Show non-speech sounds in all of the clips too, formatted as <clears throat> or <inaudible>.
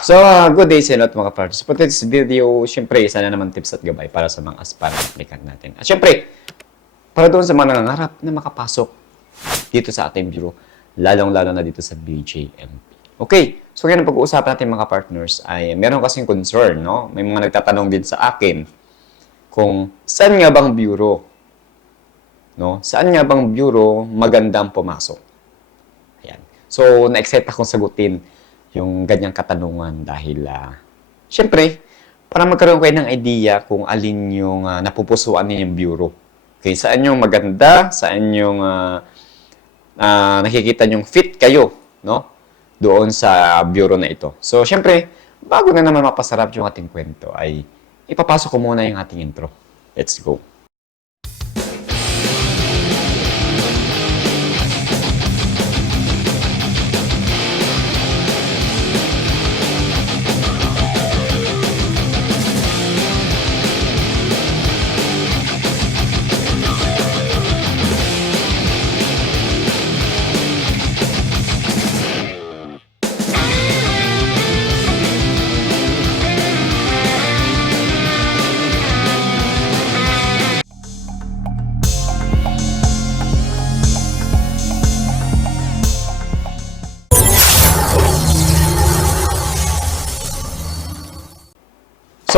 So, uh, good day sa inyo at mga this video, syempre, isa na naman tips at gabay para sa mga aspirant applicant natin. At syempre, para doon sa mga nangangarap na makapasok dito sa ating bureau, lalong-lalo na dito sa BJMP. Okay, so ang pag-uusapan natin mga partners ay meron kasing concern, no? May mga nagtatanong din sa akin kung saan nga bang bureau, no? Saan nga bang bureau magandang pumasok? Ayan. So, na-excite akong sagutin yung ganyang katanungan dahil, uh, syempre, para magkaroon kayo ng idea kung alin yung uh, napupusuan ninyong bureau. Okay, saan yung maganda, saan yung uh, uh, nakikita nyong fit kayo, no? Doon sa bureau na ito. So, syempre, bago na naman mapasarap yung ating kwento, ay ipapasok ko muna yung ating intro. Let's go.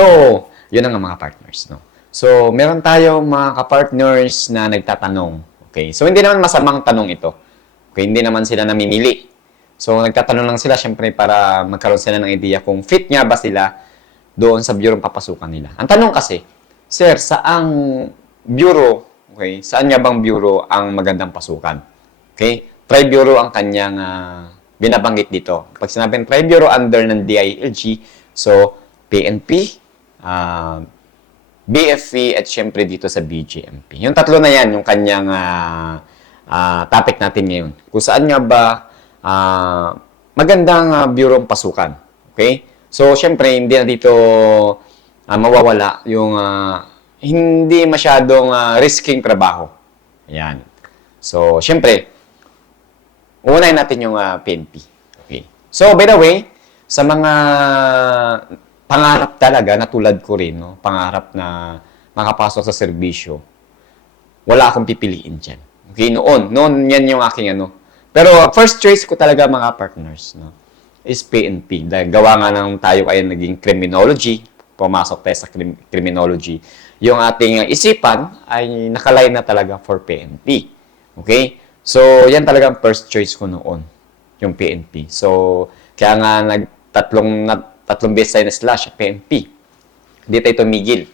So, yun ang mga partners, no? So, meron tayong mga kapartners na nagtatanong. Okay? So, hindi naman masamang tanong ito. Okay? Hindi naman sila namimili. So, nagtatanong lang sila, syempre, para magkaroon sila ng idea kung fit nga ba sila doon sa bureau papasukan nila. Ang tanong kasi, Sir, saang bureau, okay, saan nga bang bureau ang magandang pasukan? Okay? Tri-bureau ang kanyang ah, binabanggit dito. Pag sinabing tri-bureau under ng DILG, so, PNP, ah, BFE at syempre dito sa BGMP. Yung tatlo na yan, yung kanyang ah, ah, topic natin ngayon. Kung saan nga ba ah, magandang uh, bureau ang pasukan. Okay? So, syempre, hindi na dito ah, mawawala yung ah, hindi masyadong ah, risking trabaho. Ayan. So, syempre, unahin natin yung ah, PNP. Okay. So, by the way, sa mga pangarap talaga na tulad ko rin, no? pangarap na makapasok sa serbisyo, wala akong pipiliin dyan. Okay, noon, noon yan yung aking ano. Pero first choice ko talaga mga partners, no, is PNP. Dahil gawa nga nang tayo ay naging criminology, pumasok tayo sa crim- criminology, yung ating isipan ay nakalay na talaga for PNP. Okay? So, yan talaga first choice ko noon, yung PNP. So, kaya nga nagtatlong na, tatlong beses tayo na slash PNP. Hindi tayo tumigil,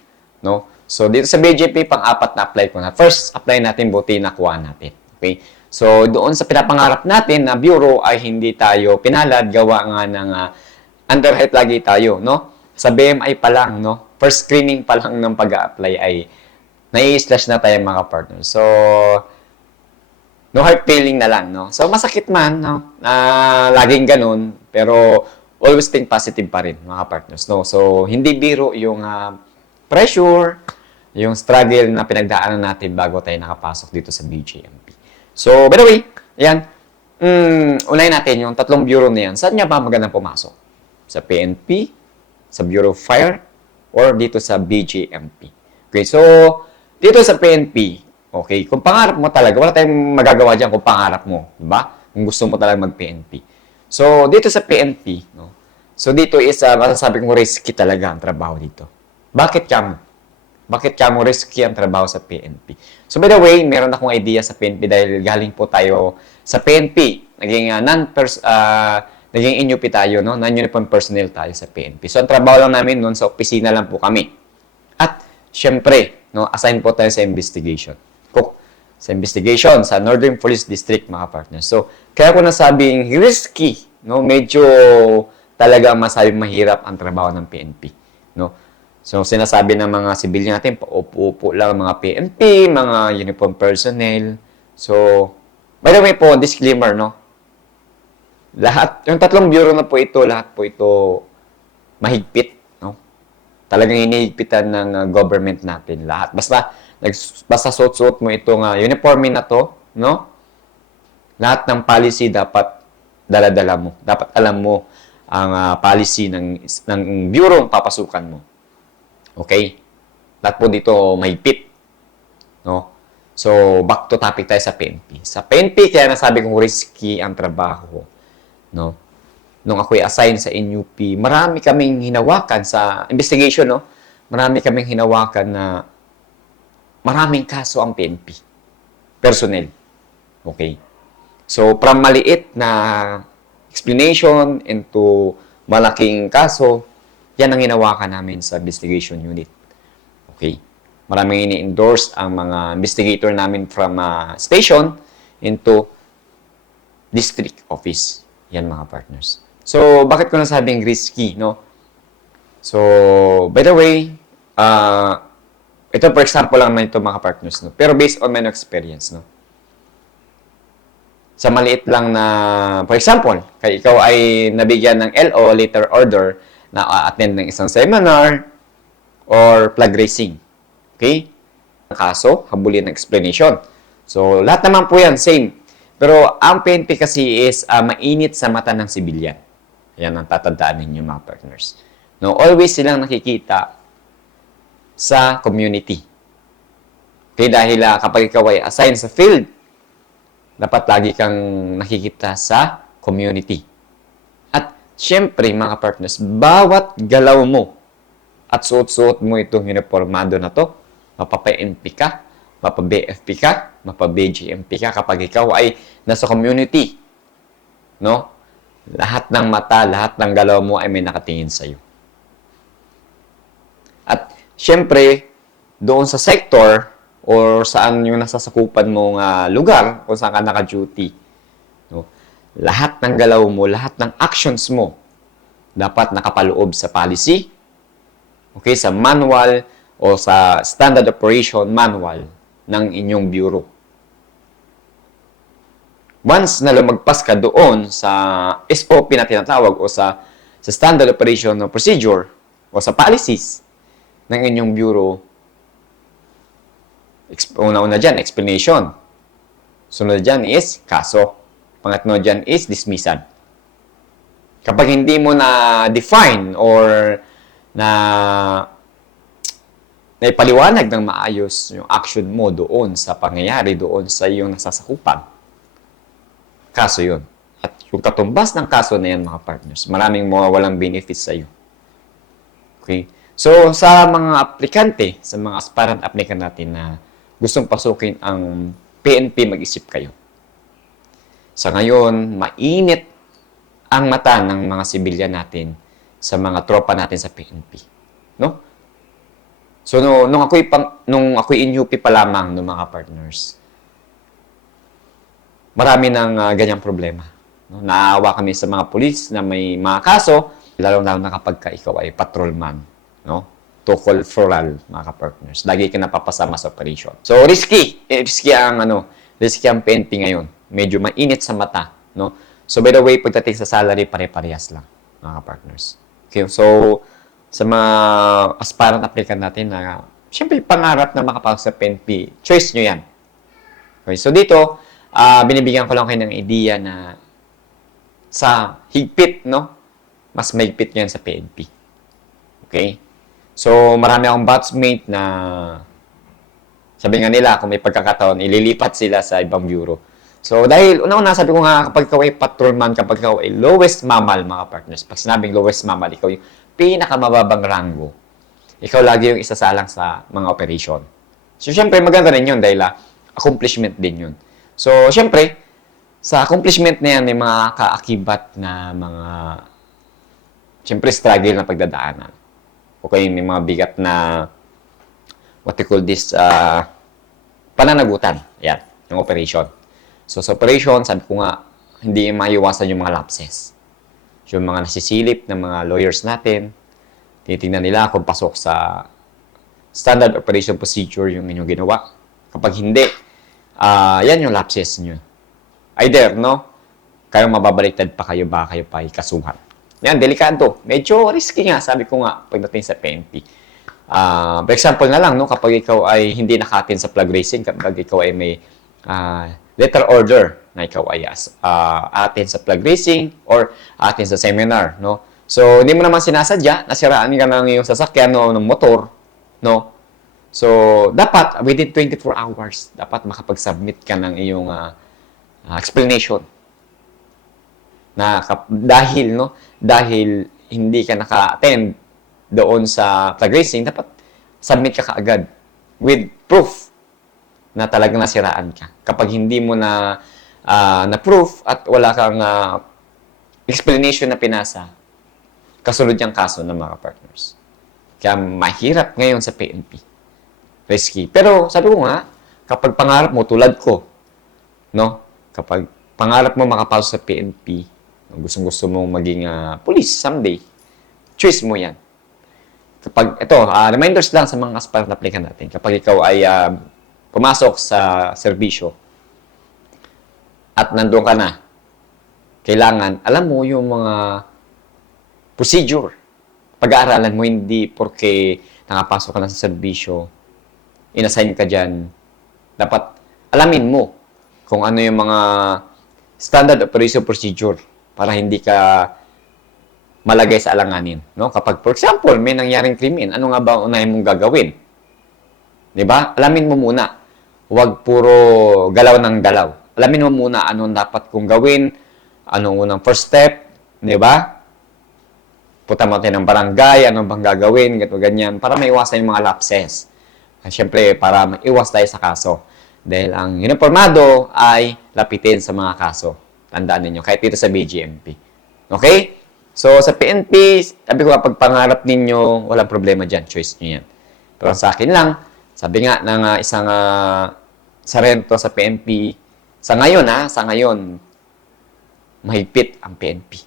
no? So, dito sa BJP, pang-apat na apply ko na. First, apply natin, buti nakuha natin. Okay? So, doon sa pinapangarap natin na bureau ay hindi tayo pinalad, gawa nga ng uh, underhead lagi tayo, no? Sa BMI pa lang, no? First screening pa lang ng pag-apply ay nai-slash na tayo mga partners. So, no hard feeling na lang, no? So, masakit man, no? Na laging ganun, pero always think positive pa rin, mga partners, no? So, hindi biro yung uh, pressure, yung struggle na pinagdaanan natin bago tayo nakapasok dito sa BJMP. So, by the way, ayan, mm, unahin natin yung tatlong bureau na yan. Saan nga ba magandang pumasok? Sa PNP, sa Bureau of Fire, or dito sa BJMP. Okay, so, dito sa PNP, okay, kung pangarap mo talaga, wala tayong magagawa dyan kung pangarap mo, di ba? Kung gusto mo talaga mag-PNP. So, dito sa PNP, no? So, dito is, uh, masasabi kong risky talaga ang trabaho dito. Bakit kamo? Bakit kamo risky ang trabaho sa PNP? So, by the way, meron akong idea sa PNP dahil galing po tayo sa PNP. Naging uh, non-pers, uh, naging inyupi tayo, no? Non-uniform personnel tayo sa PNP. So, ang trabaho lang namin noon sa opisina lang po kami. At, syempre, no, assign po tayo sa investigation. Cook, sa investigation sa Northern Police District, mga partners. So, kaya ko nasabing risky, no? Medyo talaga masabi mahirap ang trabaho ng PNP, no? So, sinasabi ng mga sibilyan natin, paupo-upo lang ang mga PNP, mga uniform personnel. So, by the way po, disclaimer, no? Lahat, yung tatlong bureau na po ito, lahat po ito mahigpit, no? Talagang hinihigpitan ng uh, government natin, lahat. Basta, basta suot-suot mo itong uh, uniforme na to, no? Lahat ng policy dapat dala-dala mo. Dapat alam mo ang ah, policy ng, ng bureau papasukan mo. Okay? Lahat po dito mahigpit. No? So, back to topic tayo sa PNP. Sa PNP, kaya nasabi kong risky ang trabaho. No? Nung ako'y assign sa NUP, marami kaming hinawakan sa investigation, no? Marami kaming hinawakan na maraming kaso ang PNP. Personnel. Okay? So, from maliit na explanation into malaking kaso, yan ang hinawakan namin sa investigation unit. Okay? Maraming ini-endorse ang mga investigator namin from ah, station into district office. Yan mga partners. So, bakit ko nasabing risky, no? So, by the way, uh, ito for example lang naman ito mga partners, no? Pero based on my experience, no? Sa maliit lang na, for example, kay ikaw ay nabigyan ng LO, later order, na attend ng isang seminar or flag racing. Okay? Kaso, habulin ng explanation. So, lahat naman po yan, same. Pero ang PNP kasi is ah, mainit sa mata ng sibilyan. Yan ang tatandaan ninyo mga partners. No, always silang nakikita sa community. Okay, dahil ah, kapag ikaw ay assigned sa field, dapat lagi kang nakikita sa community. At syempre, mga partners, bawat galaw mo at suot-suot mo itong uniformado na to, mapapa-NP ka, mapa-BFP ka, mapa-BGMP ka kapag ikaw ay nasa community. No? Lahat ng mata, lahat ng galaw mo ay may nakatingin sa'yo. At syempre, doon sa sector or saan yung nasasakupan mong ah, lugar kung saan ka naka-duty, no? lahat ng galaw mo, lahat ng actions mo, dapat nakapaloob sa policy, okay, sa manual o sa standard operation manual ng inyong bureau. Once na lumagpas ka doon sa SOP na tinatawag o sa, sa standard operation procedure o sa policies ng inyong bureau, una-una dyan, explanation. Sunod dyan is kaso. Pangatlo dyan is dismissal. Kapag hindi mo na define or na naipaliwanag ng maayos yung action mo doon sa pangyayari doon sa iyong nasasakupan, kaso yun. At yung katumbas ng kaso na yan, mga partners, maraming mga walang benefits sa iyo. Okay? So, sa mga aplikante, sa mga aspirant applicant natin na gustong pasukin ang PNP, mag-isip kayo. Sa ngayon, mainit ang mata ng mga sibilyan natin sa mga tropa natin sa PNP. No? So, no, nung ako'y, nung ako'y in UP pa lamang ng mga partners, marami ng ah, ganyang problema. No? Naawa kami sa mga pulis na may mga kaso, lalong-lalo na kapag ka ikaw ay patrolman. No? Tukol floral, mga partners. Lagi ka napapasama sa operation. So, risky. Eh, risky ang, ano, risky ang PNP ngayon. Medyo mainit sa mata. No? So, by the way, pagdating sa salary, pare-parehas lang, mga partners. Okay, so, sa mga aspirant applicant natin na, syempre, pangarap na makapasok sa PNP, choice nyo yan. Okay, so dito, ah binibigyan ko lang kayo ng idea na sa higpit, no? Mas mahigpit yan sa PNP. Okay? So, marami akong batchmate na sabi nga nila, kung may pagkakataon, ililipat sila sa ibang bureau. So, dahil una-una, sabi ko nga, kapag ikaw ay patrolman, kapag ikaw ay lowest mammal, mga partners, pag sinabing lowest mammal, ikaw yung pinakamababang rango. Ikaw lagi yung isasalang sa mga operation. So, syempre, maganda rin yun dahil ah, accomplishment din yun. So, syempre, sa accomplishment na yan, may mga kaakibat na mga, syempre, struggle na pagdadaanan. Okay, may mga bigat na, what they call this, uh, pananagutan. Yan, yung operation. So, sa operation, sabi ko nga, hindi maiwasan yung mga lapses. Yung mga nasisilip ng mga lawyers natin, tinitingnan nila kung pasok sa standard operation procedure yung inyong ginawa. Kapag hindi, ah yan yung lapses nyo. Either, no? Kayo mababaliktad pa kayo ba kayo pa ikasuhan. Yan, delikado. Medyo risky nga, sabi ko nga, pagdating sa PNP. Ah, for example na lang, no, kapag ikaw ay hindi nakatin sa flag racing, kapag ikaw ay may ah, letter order na ikaw ay as, ah, atin sa plug racing or atin sa seminar, no? So, hindi mo naman sinasadya, nasiraan ka ng iyong sasakyan o ng motor, no? So, dapat within 24 hours, dapat makapag-submit ka ng iyong ah, explanation. Na dahil, no? Dahil hindi ka naka-attend doon sa plug racing, dapat submit ka kaagad with proof na talagang nasiraan ka. Kapag hindi mo na ah, na proof at wala kang ah, explanation na pinasa, kasunod yung kaso ng mga partners. Kaya mahirap ngayon sa PNP. Risky. Pero sabi ko nga, kapag pangarap mo tulad ko, no? Kapag pangarap mo makapasok sa PNP, gustong gusto mong maging ah, police someday, choice mo yan. Kapag, ito, ah, reminders lang sa mga aspirant applicant natin. Kapag ikaw ay ah, pumasok sa serbisyo at nandun ka na, kailangan, alam mo yung mga procedure. Pag-aaralan mo, hindi porque nakapasok ka na sa serbisyo, inassign ka dyan, dapat alamin mo kung ano yung mga standard operation procedure para hindi ka malagay sa alanganin. No? Kapag, for example, may nangyaring krimen, ano nga ba unahin mong gagawin? Di ba? Alamin mo muna. Huwag puro galaw ng galaw. Alamin mo muna anong dapat kong gawin, anong unang first step, di ba? Puta mo tayo ng barangay, ano bang gagawin, gato ganyan, para maiwasan yung mga lapses. At syempre, para maiwas tayo sa kaso. Dahil ang uniformado ay lapitin sa mga kaso. Tandaan ninyo, kahit dito sa BGMP. Okay? So, sa PNP, sabi ko kapag pangarap ninyo, walang problema dyan. Choice nyo yan. Pero sa akin lang, sabi nga ng ah, isang uh, sarento sa PNP, sa ngayon ha, sa ngayon, mahigpit ang PNP.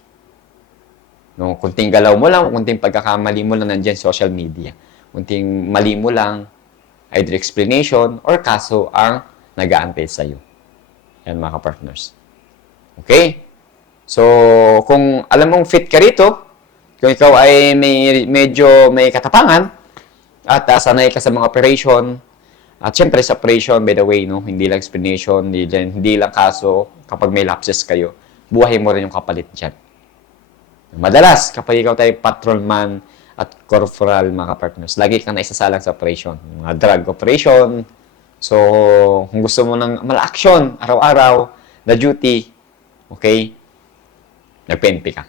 No, kunting galaw mo lang, kunting pagkakamali mo lang nandiyan social media. Kunting mali mo lang, either explanation or kaso ang nag-aantay sa'yo. Yan mga partners. Okay? So, kung alam mong fit ka rito, kung ikaw ay may, medyo may katapangan, at uh, sanay ka sa mga operation, at syempre sa operation, by the way, no, hindi lang explanation, hindi lang, hindi lang kaso, kapag may lapses kayo, buhay mo rin yung kapalit dyan. Madalas, kapag ikaw tayo patrolman at corporal, mga partners, lagi kang naisasalang sa operation. Mga drug operation. So, kung gusto mo ng mala-action, araw-araw, na duty, okay, nag-PNP ka.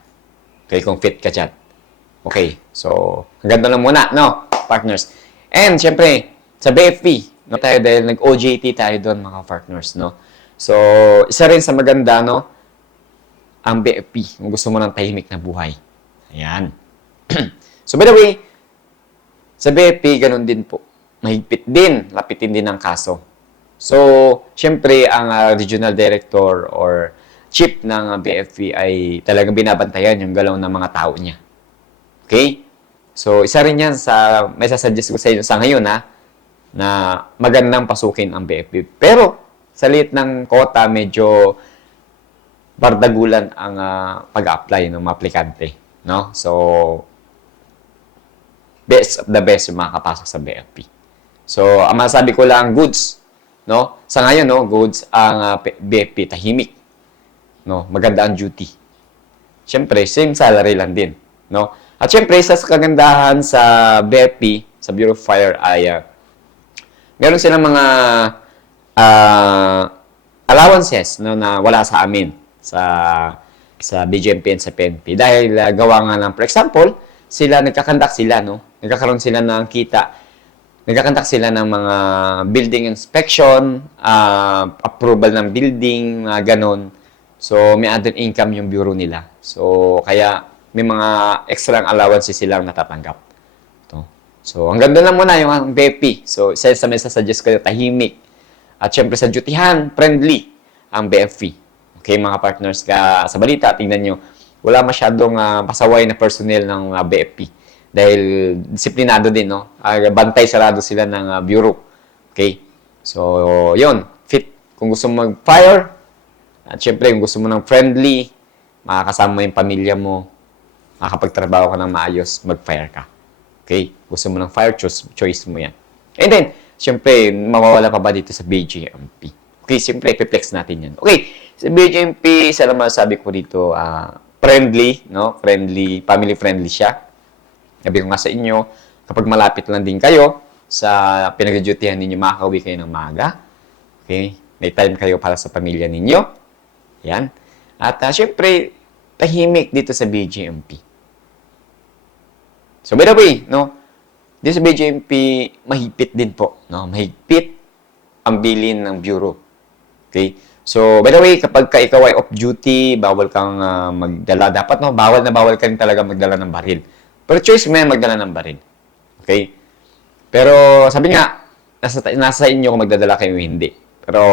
Okay, kung fit ka dyan. Okay, so, hanggang doon lang muna, no, partners. And, syempre, sa BFP, no, tayo dahil nag-OJT tayo doon, mga partners, no. So, isa rin sa maganda, no, ang BFP, kung gusto mo ng tahimik na buhay. Ayan. <clears throat> so, by the way, sa BFP, ganun din po. Mahigpit din, lapitin din ang kaso. So, syempre, ang ah, regional director or chief ng ah, BFP ay talagang binabantayan yung galaw ng mga tao niya. Okay? So, isa rin yan sa, may sasuggest ko sa inyo sa ngayon ha, na magandang pasukin ang BFP. Pero, sa liit ng kota, medyo bardagulan ang ah, pag-apply ng mga aplikante. No? So, best of the best yung makakapasok sa BFP. So, ang masasabi ko lang, goods. No? Sa ngayon, no, goods ang ah, P- BFP, tahimik. No? Maganda ang duty. Siyempre, same salary lang din. No? At siyempre, sa kagandahan sa BFP, sa Bureau of Fire ay ah, meron silang mga ah, allowances no, na wala sa amin sa sa BGMP and sa PNP. Dahil ah, gawa nga ng, for example, sila, nagkakandak sila, no? Nagkakaroon sila ng kita. Nagkakandak sila ng mga building inspection, ah, approval ng building, mga ganon. So, may added income yung bureau nila. So, kaya may mga extra allowances silang natatanggap. To. So, hanggang doon lang muna yung ang BFP. So, isa sa may sasuggest ko, tahimik. At syempre sa dutihan, friendly ang BFP. Okay, mga partners ka sa balita, tingnan nyo, wala masyadong ah, pasaway na personnel ng ah, BFP. Dahil disiplinado din, no? Ah, bantay sarado sila ng ah, bureau. Okay? So, yun. Fit. Kung gusto mag-fire, at syempre, kung gusto mo ng friendly, makakasama mo yung pamilya mo, makakapagtrabaho ka ng maayos, mag-fire ka. Okay? Gusto mo ng fire, choice, choice mo yan. And then, syempre, mawawala pa ba dito sa BGMP? Okay, siyempre, ipiplex natin yan. Okay, sa BGMP, isa lang masasabi ko dito, ah, friendly, no? Friendly, family friendly siya. Sabi ko nga sa inyo, kapag malapit lang din kayo sa pinag-dutyhan ninyo, makakauwi kayo ng maaga. Okay? May time kayo para sa pamilya ninyo. Yan. At uh, syempre, tahimik dito sa BGMP. So, by the way, no? Dito sa BGMP, mahigpit din po. No? Mahigpit ang bilin ng bureau. Okay? So, by the way, kapag ka ikaw ay off-duty, bawal kang ah, magdala. Dapat, no? Bawal na bawal ka rin talaga magdala ng baril. Pero choice mo yan magdala ng baril. Okay? Pero, sabi nga, nasa, nasa inyo kung magdadala kayo hindi. Pero,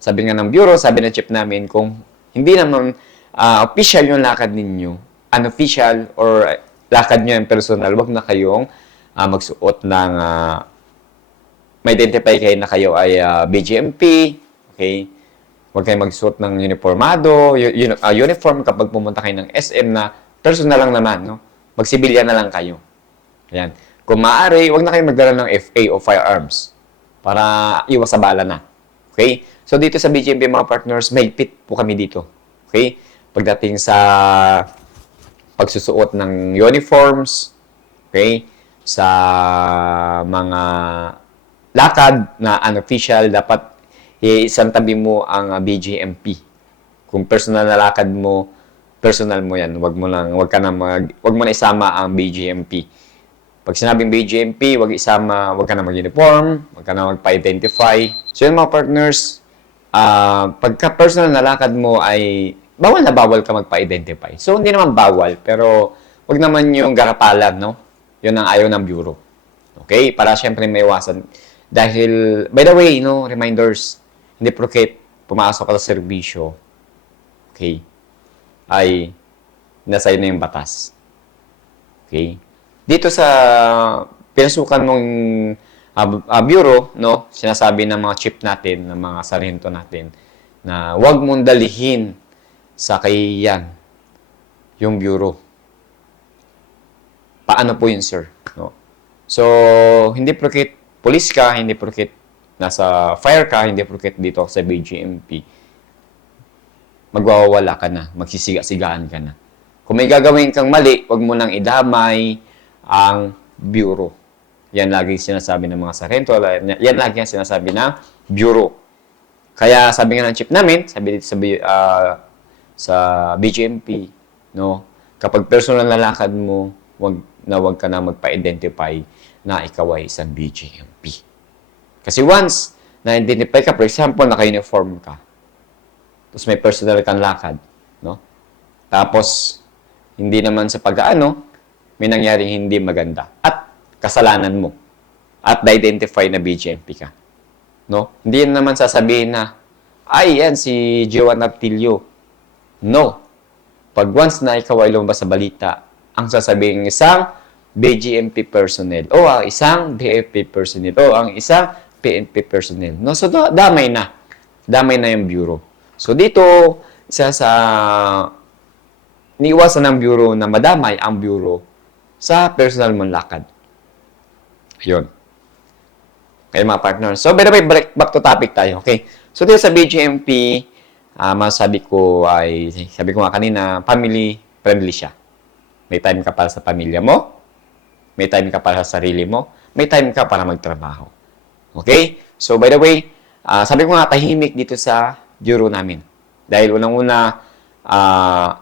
sabi nga ng bureau, sabi ng chief namin, kung hindi naman ah, official yung lakad ninyo, unofficial or lakad nyo yung personal, wag na kayong ah, magsuot ng ah, ma-identify kayo na kayo ay ah, BGMP, okay? Huwag kayong magsuot ng uniformado, yu- uni- ah, uniform kapag pumunta kayo ng SM na personal lang naman, no? Magsibilya na lang kayo. Ayan. Kung maaari, huwag na kayong magdala ng FA o firearms para iwas sa bala na. Okay? So, dito sa BGMP mga partners, may pit po kami dito. Okay? Pagdating sa pagsusuot ng uniforms, okay? Sa mga lakad na unofficial, dapat isang tabi mo ang BGMP. Kung personal na lakad mo, personal mo yan. Wag mo lang, wag ka na mag, wag mo na isama ang BGMP. Pag sinabing BGMP, wag isama, wag ka na mag-uniform, wag ka na magpa-identify. So yun mga partners, ah pagka personal na lakad mo ay bawal na bawal ka magpa-identify. So hindi naman bawal, pero wag naman yung garapalan, no? Yun ang ayaw ng bureau. Okay? Para syempre may iwasan. Dahil, by the way, no, reminders, hindi porket pumasok ka sa serbisyo, okay, ay nasa na yung batas. Okay? Dito sa pinasukan ng uh, bureau, no, sinasabi ng mga chief natin, ng mga sarhento natin, na huwag mong dalihin sa kahiyan yung bureau. Paano po yun, sir? No? So, hindi porket police ka, hindi porket nasa fire ka, hindi porket dito sa BGMP, magwawala ka na, magsisiga-sigaan ka na. Kung may gagawin kang mali, wag mo nang idamay ang bureau. Yan lagi sinasabi ng mga sarento, yan lagi ang sinasabi ng bureau. Kaya sabi nga ng chief namin, sabi dito sa, ah, sa BGMP, no, kapag personal na lakad mo, wag na wag ka na magpa-identify na ikaw ay isang BGMP. Kasi once na-identify ka, for example, naka-uniform ka, tapos may personal kang lakad, no? Tapos, hindi naman sa pag-aano, may nangyaring hindi maganda. At kasalanan mo. At na-identify na BGMP ka. No? Hindi naman sasabihin na, ay, yan, si Joan Artilio. No. Pag once na ikaw ay lumabas sa balita, ang sasabihin ng isang BGMP personnel o ang isang DFP personnel o ang isang PNP personnel. No? So, da- damay na. Damay na yung bureau. So, dito, isa sa niiwasan ng bureau na madamay ang bureau sa personal mong lakad. Yun. Okay, mga partner. So, by the way, back, back to topic tayo. Okay. So, dito sa BGMP, ah masabi ko ay, sabi ko nga kanina, family friendly siya. May time ka para sa pamilya mo, may time ka para sa sarili mo, may time ka para magtrabaho. Okay? So, by the way, ah, sabi ko nga, tahimik dito sa bureau namin. Dahil unang-una, ah,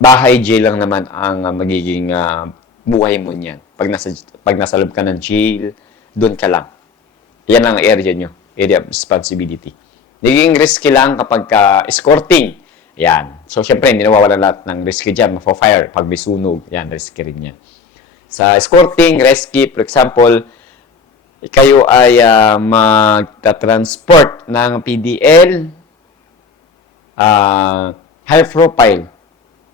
bahay jail lang naman ang magiging ah, buhay mo niyan. Pag nasa, pag nasa loob ka ng jail, doon ka lang. Yan ang area nyo. Area of responsibility. Naging risky lang kapag ka escorting. Yan. So, syempre, hindi nawawala lahat ng risky dyan. Mafo-fire. Pag may sunog, yan, risky rin yan. Sa escorting, rescue, for example, kayo ay ah, magta-transport ng PDL, ah, high profile.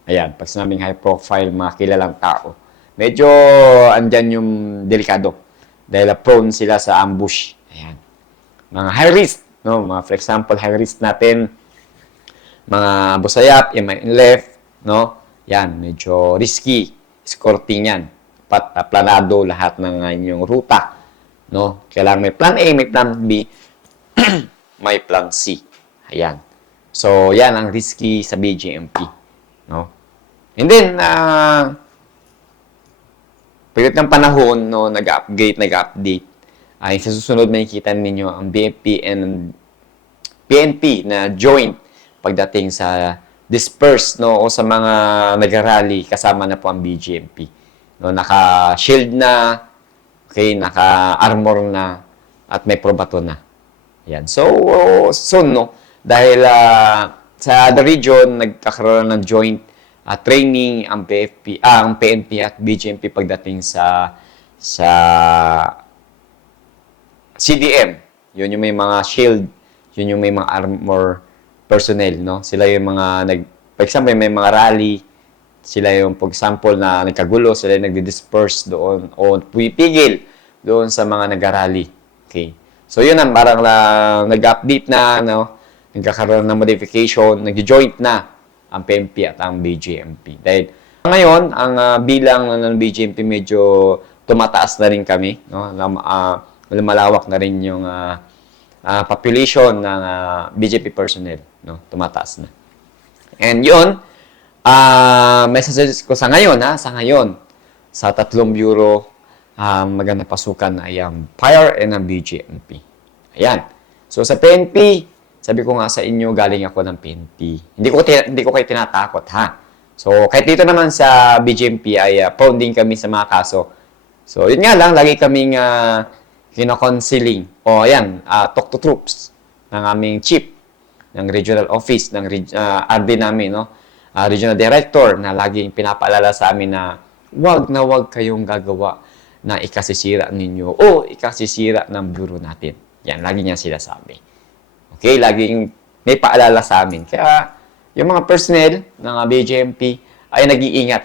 Ayan, pag sinabing high profile, mga kilalang tao. Medyo andyan yung delikado. Dahil prone sila sa ambush. Ayan. Mga high risk, no? Mga, for example, high risk natin, mga busayap, may left, no? Yan, medyo risky. Escorting yan. Pat, ah, planado lahat ng inyong ruta. No? Kailangan may plan A, may plan B. <clears throat> may plan C. Ayan. So, yan ang risky sa BGMP. No? And then, ah, pagkat ng panahon, no, nag-upgrade, nag-update, ay sa susunod makikita ninyo ang BFP and PNP na joint pagdating sa disperse no o sa mga nagrally kasama na po ang BGMP. No, naka-shield na, okay, naka-armor na at may probato na. Yan. So, soon, no, dahil ah, sa the region, nagkakaroon ng joint ah, training ang PFP, ah, ang PNP at BGMP pagdating sa sa CDM. Yun yung may mga shield, yun yung may mga armor personnel, no? Sila yung mga nag for example, may mga rally, sila yung for example na nagkagulo, sila yung nagdi-disperse doon o pumipigil doon sa mga nag-rally. Okay. So yun ang parang la, nag-update na, no? Nagkakaroon ng modification, nag-joint na ang PMP at ang BGMP. Dahil ngayon, ang ah, bilang ng BGMP medyo tumataas na rin kami, no? Lam- ah, lumalawak na rin yung ah, ah, population ng ah, BGP personnel, no? Tumataas na. And yun, ah may suggest ko sa ngayon, ha? Sa ngayon, sa tatlong bureau, um, maganda pasukan ay ang FIRE and ang BGMP. Ayan. So sa PNP, sabi ko nga sa inyo, galing ako ng PNP. Hindi ko, hindi ko kayo tinatakot, ha? So, kahit dito naman sa BGMP ay uh, prone din kami sa mga kaso. So, yun nga lang, lagi kaming uh, kino-counseling. O, ayan, uh, talk to troops ng aming chief ng regional office ng ah, RD namin, no? Ah, regional director na laging pinapaalala sa amin na wag na wag kayong gagawa na ikasisira ninyo o ikasisira ng bureau natin. Yan, lagi niya sila sabi. Okay, laging may paalala sa amin. Kaya yung mga personnel ng ah, BJMP ay nag-iingat,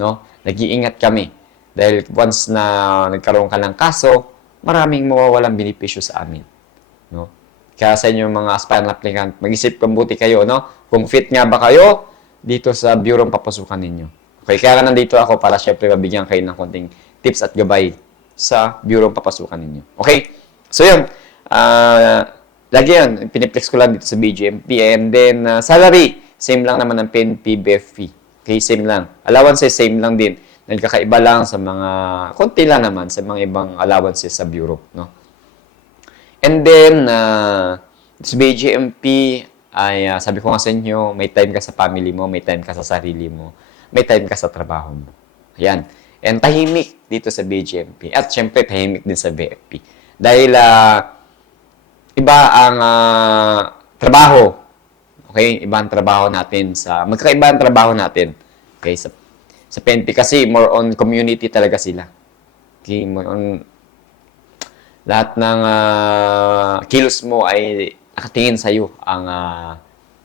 no? Nag-iingat kami. Dahil once na nagkaroon ka ng kaso, maraming mawawalang benepisyo sa amin, no? Kaya sa inyo mga aspirant applicant, mag-isip kung buti kayo, no? Kung fit nga ba kayo dito sa bureau papasukan ninyo. Okay, kaya nga nandito ako para syempre mabigyan kayo ng konting tips at gabay sa bureau papasukan ninyo. Okay? So yun, ah lagi yun, piniplex ko lang dito sa BGMP. And then, ah, salary, same lang naman ng PNP, BFP. Okay, same lang. Allowances, same lang din. Nagkakaiba lang sa mga, konti lang naman sa mga ibang allowances sa bureau, no? And then, uh, sa BGMP, ay ah, sabi ko nga sa inyo, may time ka sa family mo, may time ka sa sarili mo, may time ka sa trabaho mo. Ayan. And tahimik dito sa BGMP. At syempre, tahimik din sa BFP. Dahil ah, iba ang ah, trabaho. Okay? Iba ang trabaho natin sa... Magkakaiba ang trabaho natin. Okay? Sa, sa PNP kasi more on community talaga sila. Okay? More on lahat ng ah, kilos mo ay nakatingin sa iyo ang ah,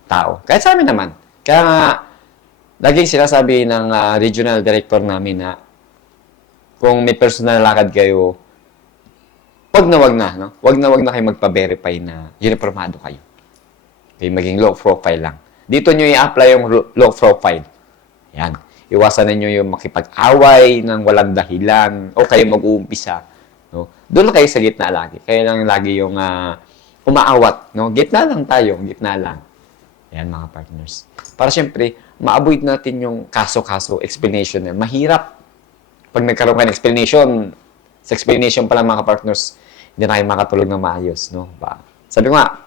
tao. Kahit sa amin naman. Kaya nga, laging sinasabi ng ah, regional director namin na kung may personal lakad kayo, wag na wag na, no? Wag na wag na kayo magpa-verify na uniformado kayo. Okay, maging low profile lang. Dito nyo i-apply yung low profile. Yan. Iwasan ninyo yung makipag-away ng walang dahilan o kayo mag-uumpisa. No? Doon kayo sa gitna lagi. Kayo lang lagi yung ah, umaawat. No? Gitna lang tayo. Gitna lang. Yan mga partners. Para syempre, ma-avoid natin yung kaso-kaso explanation. na Mahirap. Pag nagkaroon ka ng explanation, sa explanation pa lang mga partners, hindi na kayo makatulog ng maayos. No? Ba? Sabi ko nga,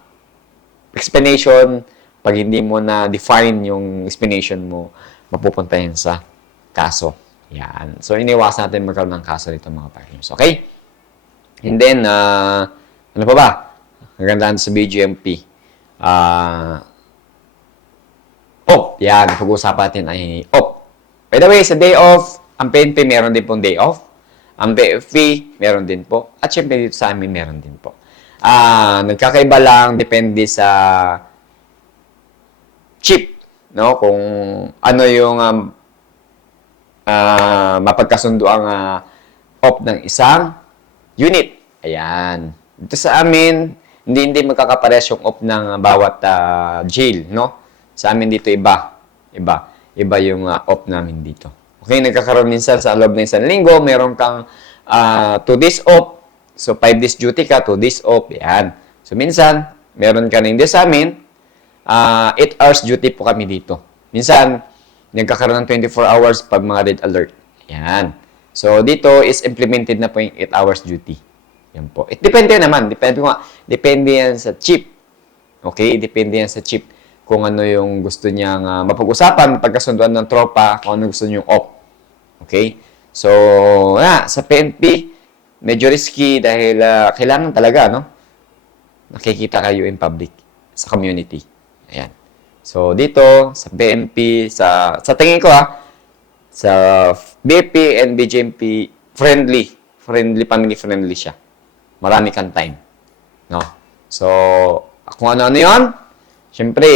explanation, pag hindi mo na define yung explanation mo, mapupunta yan sa kaso. Yan. So, iniwasan natin magkaroon ng kaso dito mga partners. Okay? And then, uh, ano pa ba? Ang gandaan sa BGMP. Ah, op. Yan. Pag-uusapan natin ay op. By the way, sa day off, ang PNP meron din pong day off. Ang BFP, meron din po. At syempre dito sa amin, meron din po. Ah, nagkakaiba lang, depende sa chip, no? Kung ano yung um, ah, mapagkasundo ang ah, op ng isang unit. Ayan. Dito sa amin, hindi hindi magkakapares yung op ng bawat ah, jail, no? Sa amin dito iba. Iba. Iba yung ah, op namin dito. Okay, nagkakaroon minsan sa loob ng isang linggo, meron kang 2 days off. So, 5 days duty ka, 2 days off. Yan. So, minsan, meron ka na hindi sa amin, 8 hours duty po kami dito. Minsan, nagkakaroon ng 24 hours pag mga red alert. Yan. So, dito is implemented na po yung 8 hours duty. Yan po. It depende naman. Depende, nga, depende yan sa chip. Okay? Depende yan sa chip kung ano yung gusto niyang ah, mapag-usapan, pagkasunduan ng tropa, kung ano gusto niyong op. Okay? So, yeah, sa PNP, medyo risky dahil ah, kailangan talaga, no? Nakikita kayo in public, sa community. Ayan. So, dito, sa PNP, sa, sa tingin ko, ha, sa BP and BJMP, friendly. Friendly, family friendly siya. Marami kang time. No? So, kung ano-ano yun, syempre,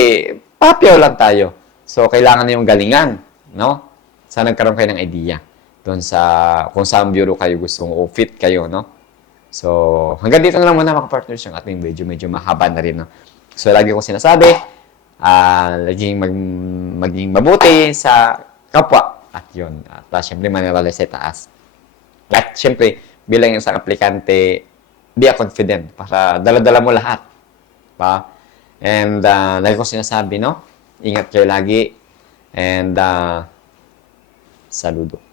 papyaw lang tayo. So, kailangan na yung galingan. No? Sana nagkaroon kayo ng idea doon sa kung saan bureau kayo gustong o fit kayo, no? So, hanggang dito na lang muna mga partners yung ating video. Medyo mahaba na rin, no? So, lagi kong sinasabi, ah laging mag, maging mabuti sa kapwa. At yun. At uh, syempre, manirala sa taas. At syempre, bilang isang aplikante, be a confident para dala-dala mo lahat. Pa? And uh, lagi kong sinasabi, no? Ingat kayo lagi. And uh, saludo.